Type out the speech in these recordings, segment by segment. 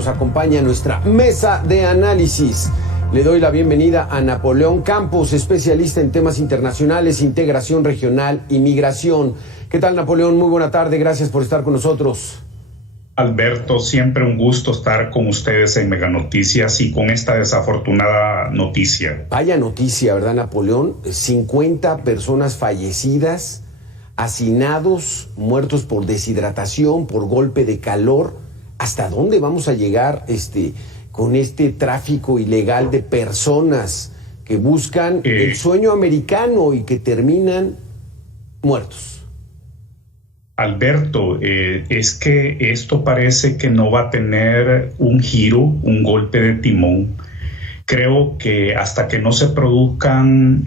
Nos acompaña nuestra mesa de análisis. Le doy la bienvenida a Napoleón Campos, especialista en temas internacionales, integración regional y migración. ¿Qué tal, Napoleón? Muy buena tarde, gracias por estar con nosotros. Alberto, siempre un gusto estar con ustedes en Mega Noticias y con esta desafortunada noticia. Vaya noticia, ¿verdad, Napoleón? 50 personas fallecidas, hacinados, muertos por deshidratación, por golpe de calor. ¿Hasta dónde vamos a llegar con este tráfico ilegal de personas que buscan el sueño americano y que terminan muertos? Alberto, es que esto parece que no va a tener un giro, un golpe de timón. Creo que hasta que no se produzcan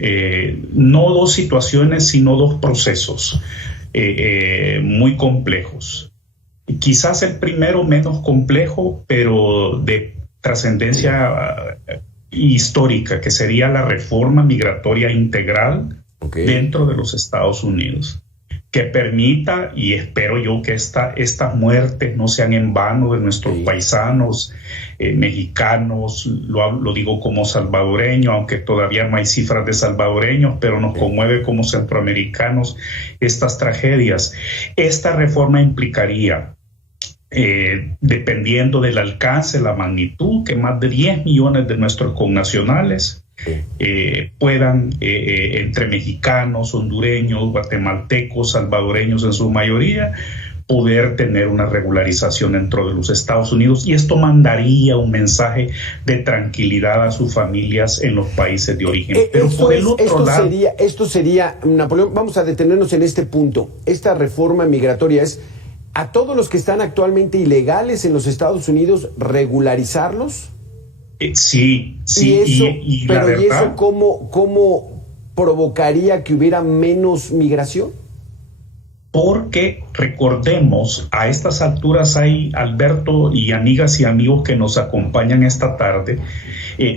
no dos situaciones, sino dos procesos muy complejos. Quizás el primero menos complejo, pero de trascendencia histórica, que sería la reforma migratoria integral dentro de los Estados Unidos, que permita, y espero yo que estas muertes no sean en vano de nuestros paisanos mexicanos, lo digo como salvadoreño, aunque todavía no hay cifras de salvadoreños, pero nos conmueve como centroamericanos estas tragedias. Esta reforma implicaría, dependiendo del alcance, la magnitud, que más de 10 millones de nuestros connacionales puedan, entre mexicanos, hondureños, guatemaltecos, salvadoreños en su mayoría, poder tener una regularización dentro de los Estados Unidos, y esto mandaría un mensaje de tranquilidad a sus familias en los países de origen. Pero por el otro lado... Esto sería, Napoleón, vamos a detenernos en este punto. Esta reforma migratoria es a todos los que están actualmente ilegales en los Estados Unidos, regularizarlos. Sí. ¿Y eso cómo provocaría que hubiera menos migración? Porque recordemos, a estas alturas hay, Alberto, y amigas y amigos que nos acompañan esta tarde,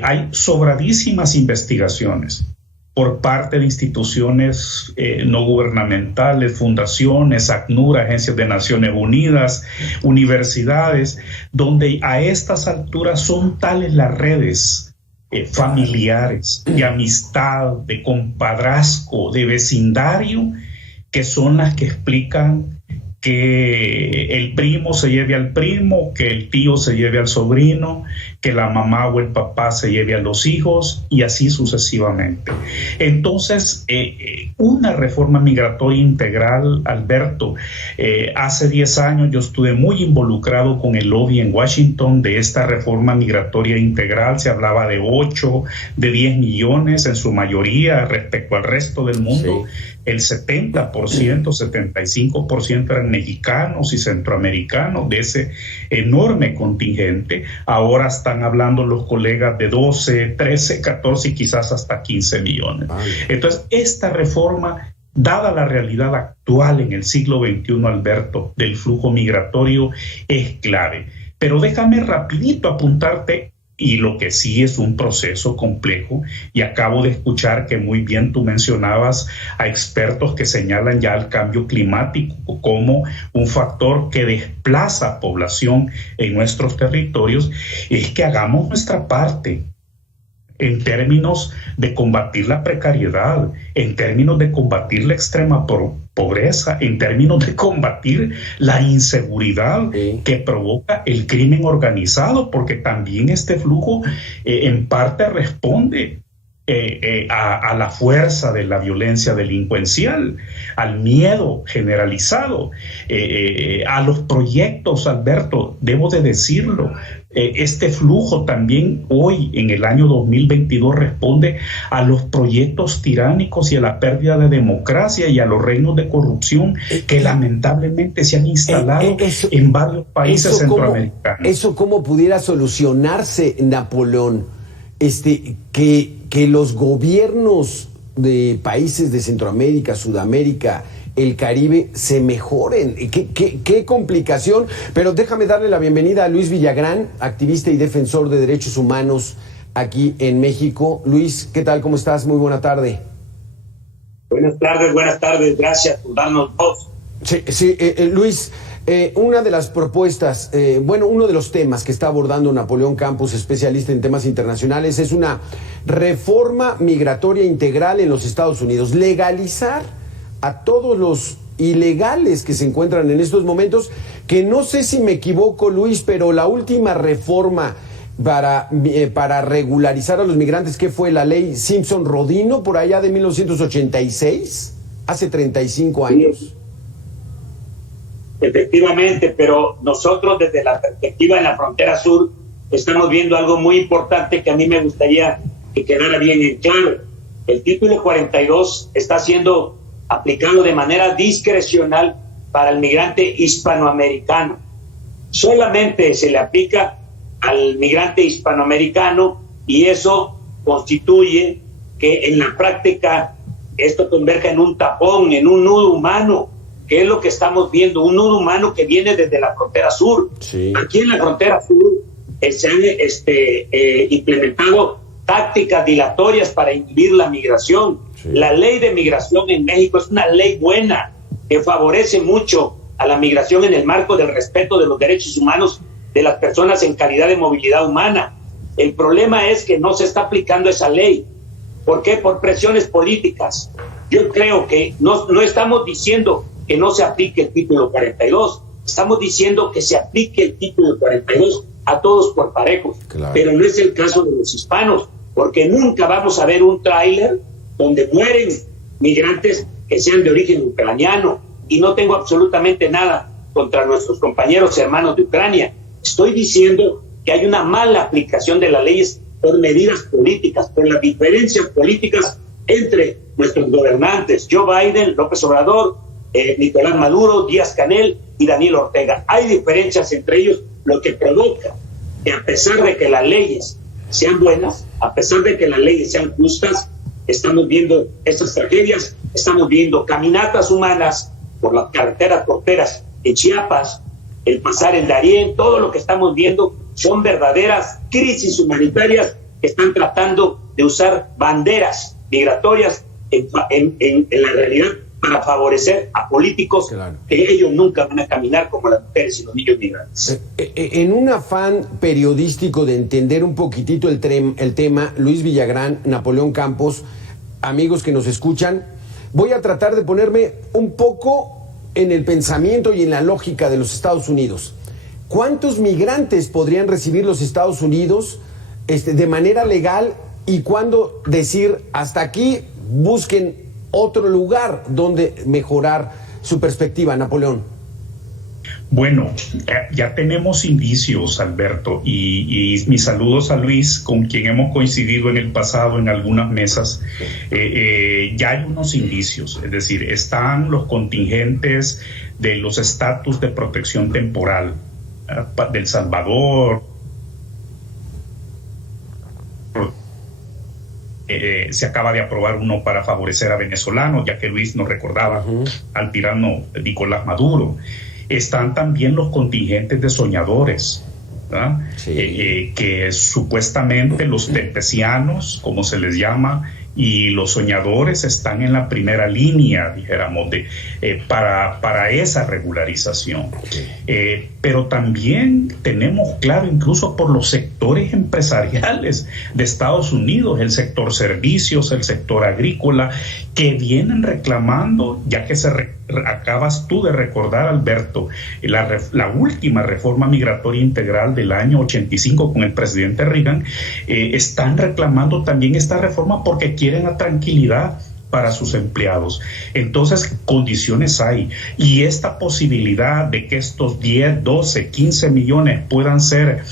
hay sobradísimas investigaciones por parte de instituciones no gubernamentales, fundaciones, ACNUR, agencias de Naciones Unidas, universidades, donde a estas alturas son tales las redes familiares, de amistad, de compadrazgo, de vecindario, que son las que explican que el primo se lleve al primo, que el tío se lleve al sobrino, que la mamá o el papá se lleve a los hijos, y así sucesivamente. Entonces, una reforma migratoria integral, Alberto, hace 10 años yo estuve muy involucrado con el lobby en Washington de esta reforma migratoria integral. Se hablaba de 8, de 10 millones en su mayoría respecto al resto del mundo. Sí. El 70%, 75% eran mexicanos y centroamericanos de ese enorme contingente. Ahora están hablando los colegas de 12, 13, 14 y quizás hasta 15 millones. Entonces, esta reforma, dada la realidad actual en el siglo XXI, Alberto, del flujo migratorio, es clave. Pero déjame rapidito apuntarte, y lo que sí es un proceso complejo, y acabo de escuchar que muy bien tú mencionabas a expertos que señalan ya el cambio climático como un factor que desplaza población en nuestros territorios, es que hagamos nuestra parte en términos de combatir la precariedad, en términos de combatir la extrema pobreza, en términos de combatir la inseguridad que provoca el crimen organizado, porque también este flujo en parte responde a la fuerza de la violencia delincuencial, al miedo generalizado, a los proyectos, Alberto, debo de decirlo. Este flujo también hoy, en el año 2022, responde a los proyectos tiránicos y a la pérdida de democracia y a los reinos de corrupción que lamentablemente se han instalado en varios países centroamericanos. ¿Eso cómo pudiera solucionarse, Napoleón? Que los gobiernos de países de Centroamérica, Sudamérica, el Caribe se mejoren. Qué complicación. Pero déjame darle la bienvenida a Luis Villagrán, activista y defensor de derechos humanos aquí en México. Luis, ¿qué tal? ¿Cómo estás? Muy buena tarde. Buenas tardes. Gracias por darnos voz. Sí, Luis, una de las propuestas, uno de los temas que está abordando Napoleón Campos, especialista en temas internacionales, es una reforma migratoria integral en los Estados Unidos. Legalizar a todos los ilegales que se encuentran en estos momentos, que no sé si me equivoco, Luis, pero la última reforma para regularizar a los migrantes, que fue la ley Simpson-Rodino, por allá de 1986, hace 35 años. Sí. Efectivamente, pero nosotros desde la perspectiva en la frontera sur estamos viendo algo muy importante que a mí me gustaría que quedara bien en claro. El título 42 está siendo aplicado de manera discrecional para el migrante hispanoamericano. Solamente se le aplica al migrante hispanoamericano y eso constituye que en la práctica esto converja en un tapón, en un nudo humano, que es lo que estamos viendo, un nudo humano que viene desde la frontera sur. Sí. Aquí en la frontera sur se han implementado tácticas dilatorias para inhibir la migración. Sí. La ley de migración en México es una ley buena que favorece mucho a la migración en el marco del respeto de los derechos humanos de las personas en calidad de movilidad humana. El problema es que no se está aplicando esa ley. ¿Por qué? Por presiones políticas. Yo creo que no estamos diciendo que no se aplique el título 42, estamos diciendo que se aplique el título 42 a todos por parejos, claro. Pero no es el caso de los hispanos, porque nunca vamos a ver un tráiler donde mueren migrantes que sean de origen ucraniano, y no tengo absolutamente nada contra nuestros compañeros hermanos de Ucrania. Estoy diciendo que hay una mala aplicación de las leyes por medidas políticas, por las diferencias políticas entre nuestros gobernantes, Joe Biden, López Obrador, Nicolás Maduro, Díaz-Canel y Daniel Ortega. Hay diferencias entre ellos, lo que provoca que a pesar de que las leyes sean buenas, a pesar de que las leyes sean justas, estamos viendo estas tragedias, estamos viendo caminatas humanas por las carreteras costeras de Chiapas, el pasar el Darién, todo lo que estamos viendo son verdaderas crisis humanitarias que están tratando de usar banderas migratorias en la realidad para favorecer a políticos, claro, que ellos nunca van a caminar como las mujeres y los niños migrantes. En un afán periodístico de entender un poquitito el tema, Luis Villagrán, Napoleón Campos, amigos que nos escuchan, voy a tratar de ponerme un poco en el pensamiento y en la lógica de los Estados Unidos. ¿Cuántos migrantes podrían recibir los Estados Unidos de manera legal, y cuándo decir hasta aquí, busquen otro lugar donde mejorar su perspectiva, Napoleón? Bueno, ya tenemos indicios, Alberto, y mis saludos a Luis, con quien hemos coincidido en el pasado en algunas mesas. Ya hay unos indicios, es decir, están los contingentes de los estatus de protección temporal del Salvador. Se acaba de aprobar uno para favorecer a venezolanos, ya que Luis nos recordaba al tirano Nicolás Maduro. Están también los contingentes de soñadores, sí, que supuestamente los tepecianos, como se les llama, y los soñadores están en la primera línea, dijéramos, para esa regularización. Pero también tenemos claro, incluso por los sectores empresariales de Estados Unidos, el sector servicios, el sector agrícola, que vienen reclamando, ya que acabas tú de recordar, Alberto, la última reforma migratoria integral del año 85 con el presidente Reagan, están reclamando también esta reforma porque quieren la tranquilidad para sus empleados. Entonces, condiciones hay, y esta posibilidad de que estos 10, 12, 15 millones puedan ser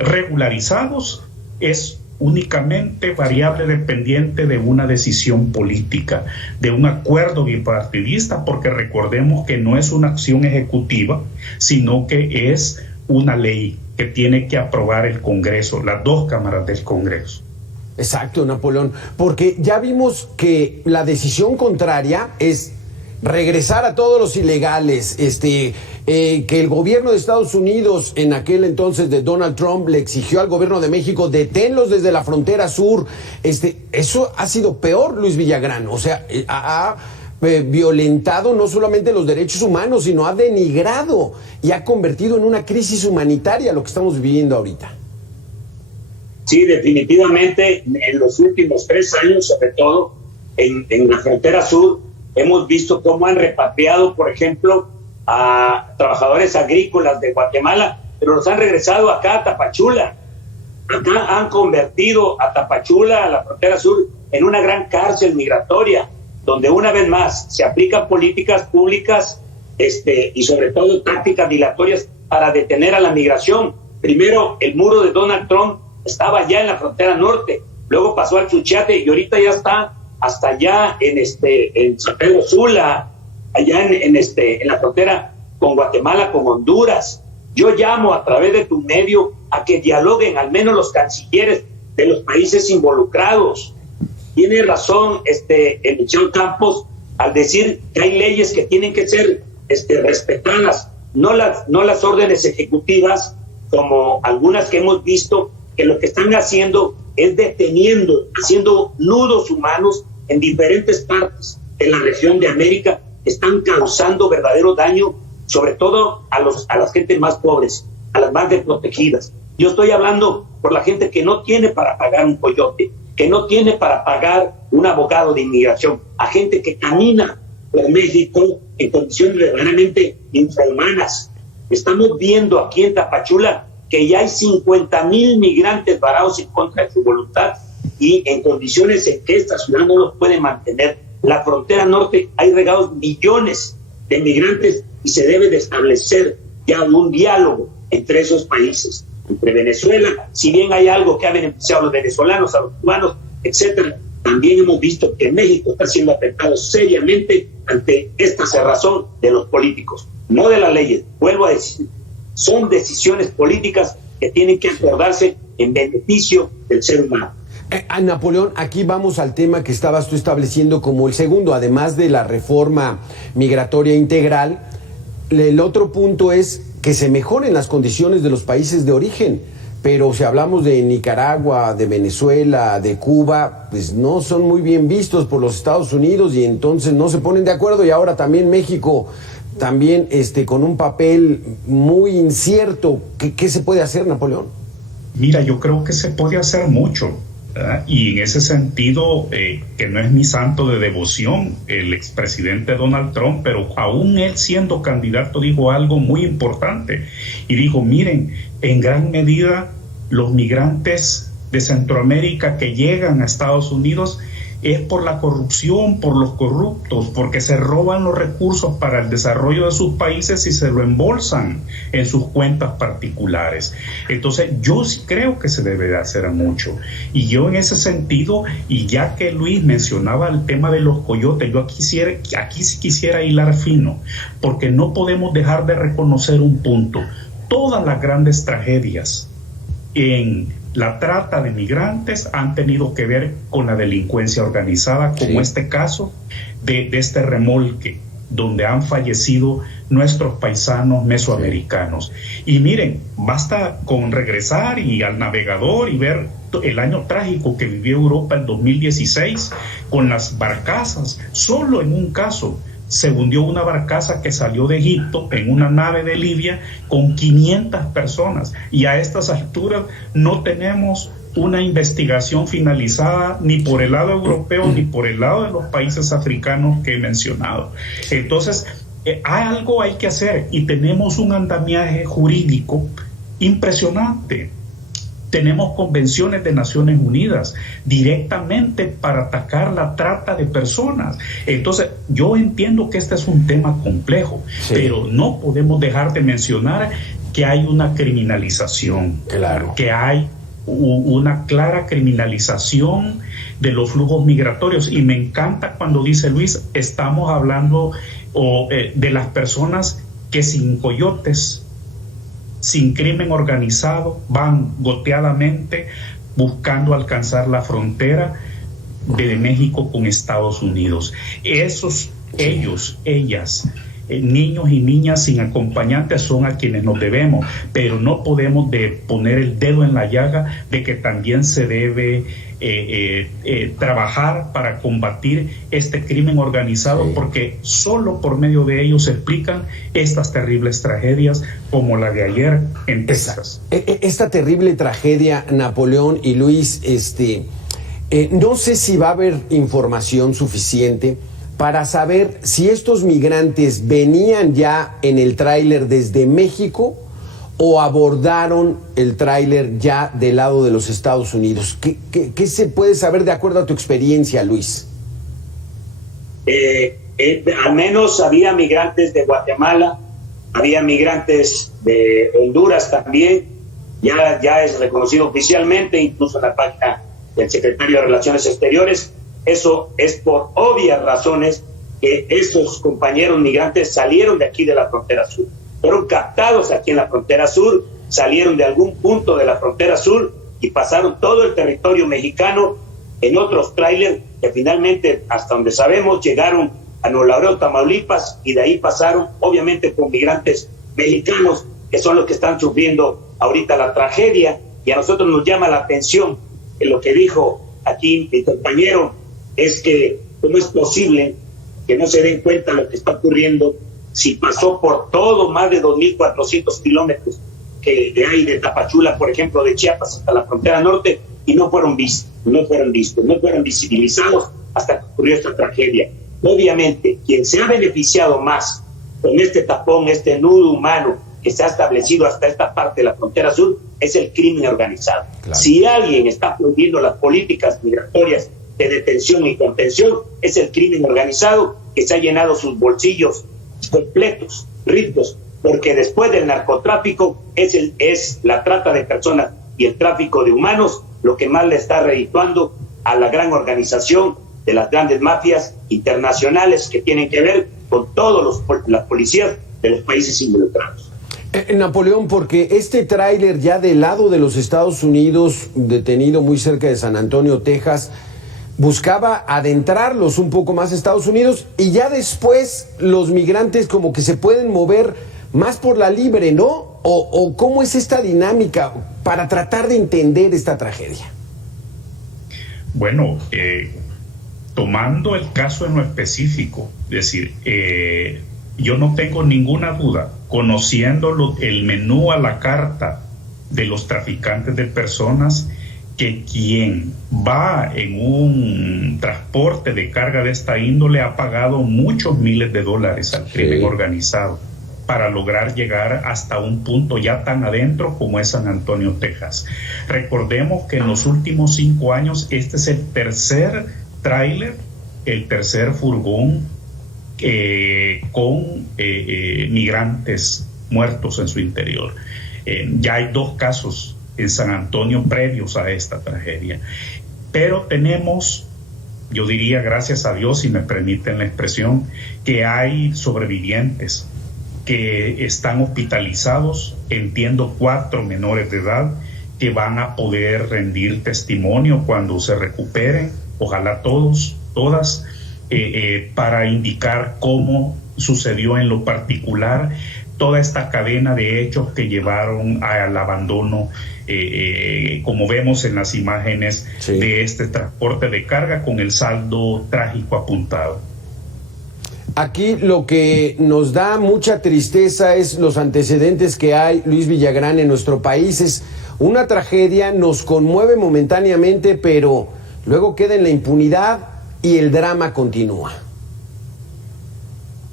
regularizados es únicamente variable dependiente de una decisión política, de un acuerdo bipartidista, porque recordemos que no es una acción ejecutiva, sino que es una ley que tiene que aprobar el Congreso, las dos cámaras del Congreso. Exacto, Napoleón, porque ya vimos que la decisión contraria es regresar a todos los ilegales, que el gobierno de Estados Unidos en aquel entonces de Donald Trump le exigió al gobierno de México, deténlos desde la frontera sur. Eso ha sido peor, Luis Villagrán, o sea, ha violentado no solamente los derechos humanos, sino ha denigrado y ha convertido en una crisis humanitaria lo que estamos viviendo ahorita. Sí, definitivamente en los últimos 3 años, sobre todo en la frontera sur, hemos visto cómo han repatriado, por ejemplo, a trabajadores agrícolas de Guatemala, pero los han regresado acá a Tapachula. Acá han convertido a Tapachula, a la frontera sur, en una gran cárcel migratoria, donde una vez más se aplican políticas públicas y sobre todo tácticas dilatorias para detener a la migración. Primero, el muro de Donald Trump estaba ya en la frontera norte, luego pasó al Suchiate y ahorita ya está hasta allá en San Pedro Sula, allá en la frontera con Guatemala, con Honduras. Yo llamo a través de tu medio a que dialoguen al menos los cancilleres de los países involucrados. Tiene razón el Michel Campos al decir que hay leyes que tienen que ser respetadas, no las órdenes ejecutivas, como algunas que hemos visto que lo que están haciendo es deteniendo, haciendo nudos humanos en diferentes partes de la región de América, están causando verdadero daño, sobre todo a las gentes más pobres, a las más desprotegidas. Yo estoy hablando por la gente que no tiene para pagar un coyote, que no tiene para pagar un abogado de inmigración, a gente que camina por México en condiciones verdaderamente infrahumanas. Estamos viendo aquí en Tapachula que ya hay 50,000 migrantes varados en contra de su voluntad y en condiciones en que esta ciudad no los puede mantener. La frontera norte hay regados millones de migrantes y se debe de establecer ya un diálogo entre esos países, entre Venezuela. Si bien hay algo que ha beneficiado a los venezolanos, a los cubanos, etcétera, también hemos visto que México está siendo afectado seriamente ante esta cerrazón de los políticos, no de las leyes. Vuelvo a decir, son decisiones políticas que tienen que acordarse en beneficio del ser humano. Napoleón, aquí vamos al tema que estabas tú estableciendo como el segundo, además de la reforma migratoria integral. El otro punto es que se mejoren las condiciones de los países de origen, pero si hablamos de Nicaragua, de Venezuela, de Cuba, pues no son muy bien vistos por los Estados Unidos y entonces no se ponen de acuerdo, y ahora también México también con un papel muy incierto. ¿Qué se puede hacer, Napoleón? Mira, yo creo que se puede hacer mucho. Y en ese sentido, que no es mi santo de devoción, el expresidente Donald Trump, pero aún él siendo candidato dijo algo muy importante y dijo, miren, en gran medida los migrantes de Centroamérica que llegan a Estados Unidos es por la corrupción, por los corruptos, porque se roban los recursos para el desarrollo de sus países y se lo embolsan en sus cuentas particulares. Entonces, yo sí creo que se debe de hacer mucho. Y yo en ese sentido, y ya que Luis mencionaba el tema de los coyotes, yo aquí sí quisiera hilar fino, porque no podemos dejar de reconocer un punto. Todas las grandes tragedias en la trata de migrantes han tenido que ver con la delincuencia organizada, como este caso de este remolque, donde han fallecido nuestros paisanos mesoamericanos. Y miren, basta con regresar y al navegador y ver el año trágico que vivió Europa en 2016 con las barcazas. Solo en un caso se hundió una barcaza que salió de Egipto en una nave de Libia con 500 personas, y a estas alturas no tenemos una investigación finalizada ni por el lado europeo ni por el lado de los países africanos que he mencionado. Entonces, algo hay que hacer, y tenemos un andamiaje jurídico impresionante. Tenemos convenciones de Naciones Unidas directamente para atacar la trata de personas. Entonces, yo entiendo que este es un tema complejo, pero no podemos dejar de mencionar que hay una criminalización, que hay una clara criminalización de los flujos migratorios. Y me encanta cuando dice Luis, estamos hablando de las personas que sin coyotes, sin crimen organizado, van goteadamente buscando alcanzar la frontera de México con Estados Unidos. Ellas niños y niñas sin acompañantes son a quienes nos debemos, pero no podemos poner el dedo en la llaga de que también se debe trabajar para combatir este crimen organizado, porque solo por medio de ellos se explican estas terribles tragedias como la de ayer en Texas. Esta terrible tragedia, Napoleón y Luis, no sé si va a haber información suficiente para saber si estos migrantes venían ya en el tráiler desde México o abordaron el tráiler ya del lado de los Estados Unidos. ¿Qué se puede saber de acuerdo a tu experiencia, Luis? Al menos había migrantes de Guatemala, había migrantes de Honduras también, ya es reconocido oficialmente, incluso en la página del secretario de Relaciones Exteriores. Eso es por obvias razones que estos compañeros migrantes salieron de aquí de la frontera sur. Fueron captados aquí en la frontera sur, salieron de algún punto de la frontera sur y pasaron todo el territorio mexicano en otros tráiler que finalmente, hasta donde sabemos, llegaron a Nuevo Laredo, Tamaulipas, y de ahí pasaron, obviamente, con migrantes mexicanos, que son los que están sufriendo ahorita la tragedia. Y a nosotros nos llama la atención que lo que dijo aquí mi compañero es que cómo es posible que no se den cuenta de lo que está ocurriendo si pasó por todo más de 2.400 kilómetros que hay de Tapachula, por ejemplo, de Chiapas hasta la frontera norte, y no fueron vistos, no fueron visibilizados hasta que ocurrió esta tragedia. Obviamente, quien se ha beneficiado más con este tapón, este nudo humano que se ha establecido hasta esta parte de la frontera sur, es el crimen organizado. Claro. Si alguien está prohibiendo las políticas migratorias de detención y contención, es el crimen organizado que se ha llenado sus bolsillos completos, ricos, porque después del narcotráfico es la trata de personas y el tráfico de humanos lo que más le está redituando a la gran organización de las grandes mafias internacionales que tienen que ver con todas las policías de los países involucrados. Napoleón, porque este tráiler ya del lado de los Estados Unidos, detenido muy cerca de San Antonio, Texas, buscaba adentrarlos un poco más a Estados Unidos, y ya después los migrantes como que se pueden mover más por la libre, ¿no? ¿O cómo es esta dinámica para tratar de entender esta tragedia? Bueno, tomando el caso en lo específico, es decir, yo no tengo ninguna duda, conociendo el menú a la carta de los traficantes de personas, que quien va en un transporte de carga de esta índole ha pagado muchos miles de dólares al crimen organizado para lograr llegar hasta un punto ya tan adentro como es San Antonio, Texas. Recordemos que en los últimos 5 años este es el tercer tráiler, el tercer furgón con migrantes muertos en su interior. Ya hay 2 casos en San Antonio previos a esta tragedia, pero tenemos, yo diría, gracias a Dios, si me permiten la expresión, que hay sobrevivientes que están hospitalizados, entiendo 4 menores de edad que van a poder rendir testimonio cuando se recuperen, ojalá todas, para indicar cómo sucedió en lo particular toda esta cadena de hechos que llevaron al abandono, como vemos en las imágenes de este transporte de carga, con el saldo trágico apuntado. Aquí lo que nos da mucha tristeza es los antecedentes que hay, Luis Villagrán, en nuestro país. Es una tragedia, nos conmueve momentáneamente, pero luego queda en la impunidad y el drama continúa.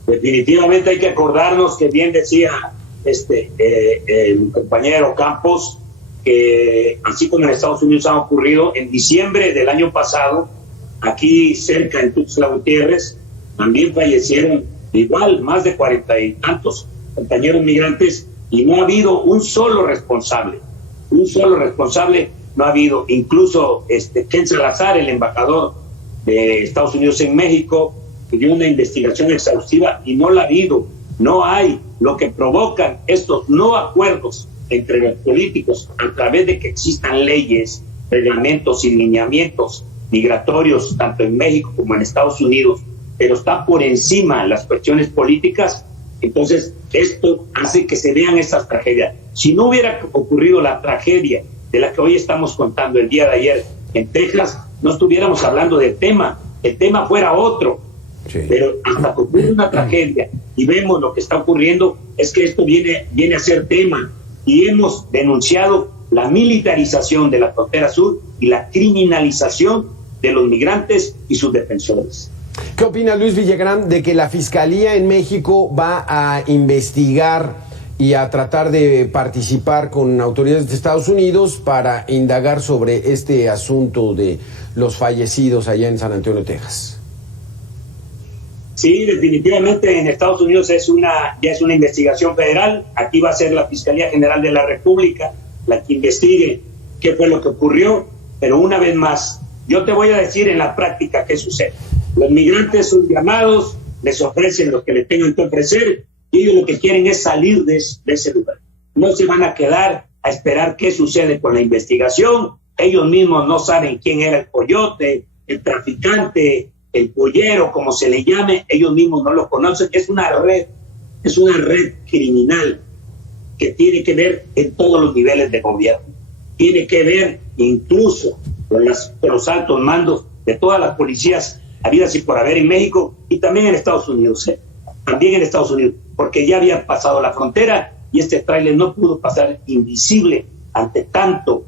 Definitivamente hay que acordarnos que bien decía el compañero Campos, que así como en Estados Unidos ha ocurrido, en diciembre del año pasado, aquí cerca en Tuxtla Gutiérrez, también fallecieron igual más de 40 y tantos compañeros migrantes, y no ha habido un solo responsable no ha habido. Incluso Ken Salazar, el embajador de Estados Unidos en México, pidió una investigación exhaustiva y no la ha habido. No hay. Lo que provocan estos no acuerdos entre los políticos a través de que existan leyes, reglamentos y lineamientos migratorios tanto en México como en Estados Unidos, pero está por encima las cuestiones políticas, Entonces, esto hace que se vean estas tragedias. Si no hubiera ocurrido la tragedia de la que hoy estamos contando el día de ayer en Texas, no estuviéramos hablando del tema, el tema fuera otro. Sí. Pero hasta que ocurre una tragedia y vemos lo que está ocurriendo, es que esto viene a ser tema, y hemos denunciado la militarización de la frontera sur y la criminalización de los migrantes y sus defensores. ¿Qué opina Luis Villagrán de que la Fiscalía en México va a investigar y a tratar de participar con autoridades de Estados Unidos para indagar sobre este asunto de los fallecidos allá en San Antonio, Texas? Sí, definitivamente en Estados Unidos ya es una investigación federal. Aquí va a ser la Fiscalía General de la República la que investigue qué fue lo que ocurrió, pero una vez más, yo te voy a decir en la práctica qué sucede. Los migrantes son llamados, les ofrecen lo que les tengan que ofrecer, y ellos lo que quieren es salir de ese lugar. No se van a quedar a esperar qué sucede con la investigación. Ellos mismos no saben quién era el coyote, el traficante, el pollero, como se le llame, ellos mismos no lo conocen. Es una red criminal que tiene que ver en todos los niveles de gobierno. Tiene que ver incluso con los altos mandos de todas las policías habidas y por haber en México y también en Estados Unidos. También en Estados Unidos, porque ya habían pasado la frontera y este tráiler no pudo pasar invisible ante tanto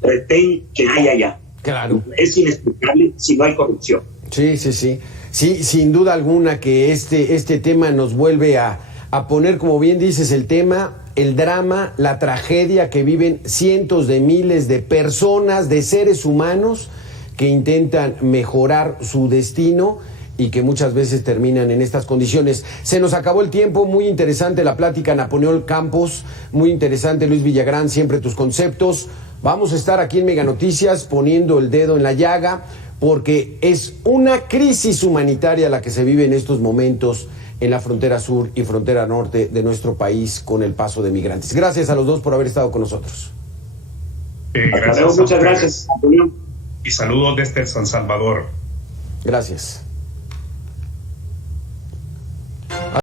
retén que hay allá. Claro. Es inexplicable si no hay corrupción. Sí, sin duda alguna que este tema nos vuelve a poner, como bien dices, el tema, el drama, la tragedia que viven cientos de miles de personas, de seres humanos que intentan mejorar su destino y que muchas veces terminan en estas condiciones. Se nos acabó el tiempo, muy interesante la plática, Napoleón Campos, muy interesante, Luis Villagrán, siempre tus conceptos. Vamos a estar aquí en Mega Noticias poniendo el dedo en la llaga, porque es una crisis humanitaria la que se vive en estos momentos en la frontera sur y frontera norte de nuestro país con el paso de migrantes. Gracias a los dos por haber estado con nosotros. Gracias. Muchas gracias, Napoleón. Y saludos desde San Salvador. Gracias.